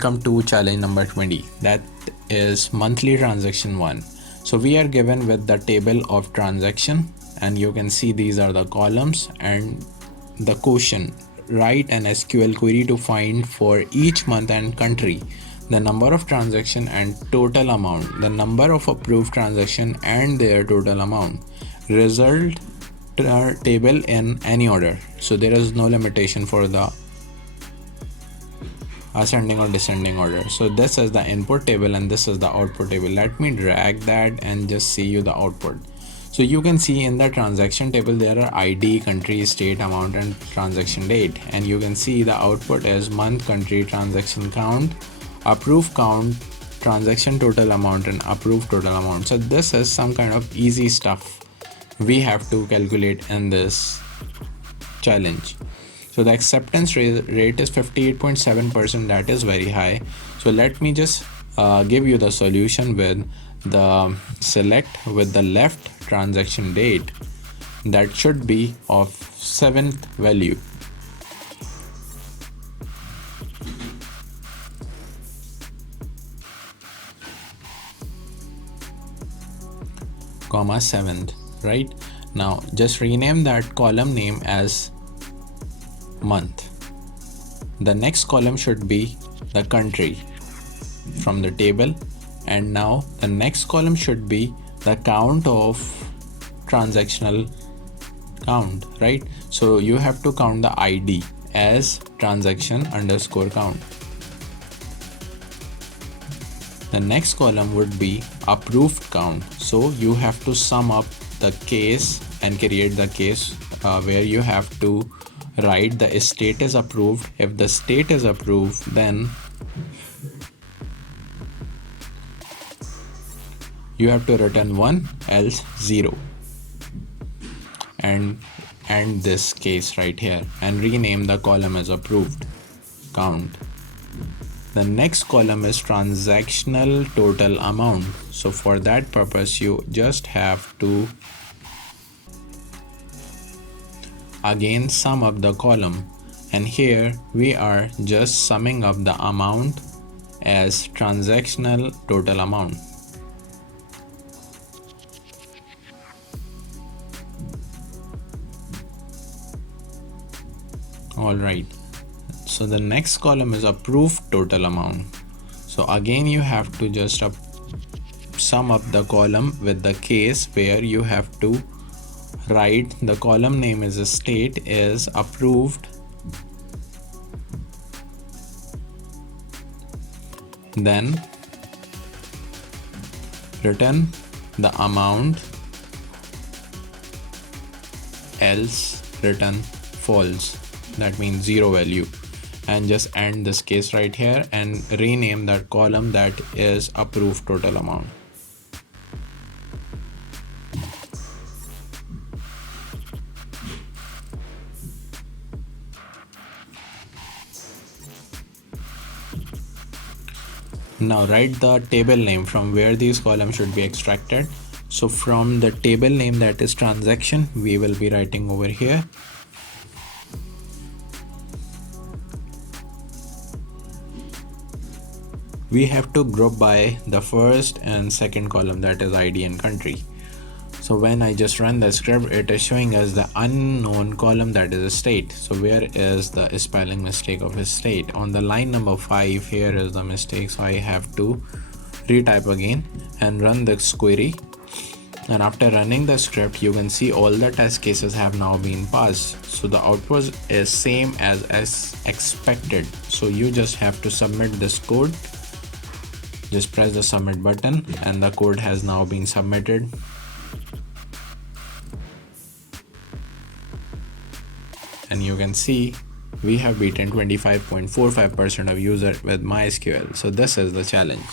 welcome to challenge number 20, that is monthly transaction 1. So we are given with the table of transaction, and you can see these are the columns and the question. Write an SQL query to find for each month and country the number of transaction and total amount, the number of approved transaction and their total amount. Result table in any order, so there is no limitation for the ascending or descending order. So this is the input table and this is the output table. Let me drag that and just see you the output. So you can see in the transaction table there are ID, country, state, amount and transaction date, and you can see the output is month, country, transaction count, approved count, transaction total amount and approved total amount. So this is some kind of easy stuff we have to calculate in this challenge. So the acceptance rate is 58.7%. that is very high. So let me just give you the solution with the select with the left transaction date that should be of 7th value. Comma 7th, right? Now just rename that column name as month. The next column should be the country from the table, and now the next column should be the count of transactional count, right? So you have to count the ID as transaction underscore count. The next column would be approved count, so you have to sum up the case and create the case where you have to write the state is approved. If the state is approved, then you have to return 1, else 0, and end this case right here and rename the column as approved count. The next column is transactional total amount. So for that purpose you just have to again sum up the column, and here we are just summing up the amount as transactional total amount. Alright, so the next column is approved total amount. So again you have to just sum up the column with the case where you have to write the column name as a state is approved, then return the amount, else return false, that means 0 value, and just end this case right here and rename that column that is approved total amount. Now write the table name from where these columns should be extracted. So from the table name that is transaction, we will be writing over here. We have to group by the first and second column, that is ID and country. So when I just run the script, it is showing us the unknown column, that is a state. So where is the spelling mistake of a state? On the line number 5, here is the mistake. So I have to retype again and run this query. And after running the script, you can see all the test cases have now been passed. So the output is same as expected. So you just have to submit this code. Just press the submit button and the code has now been submitted. And you can see we have beaten 25.45% of users with MySQL. So this is the challenge.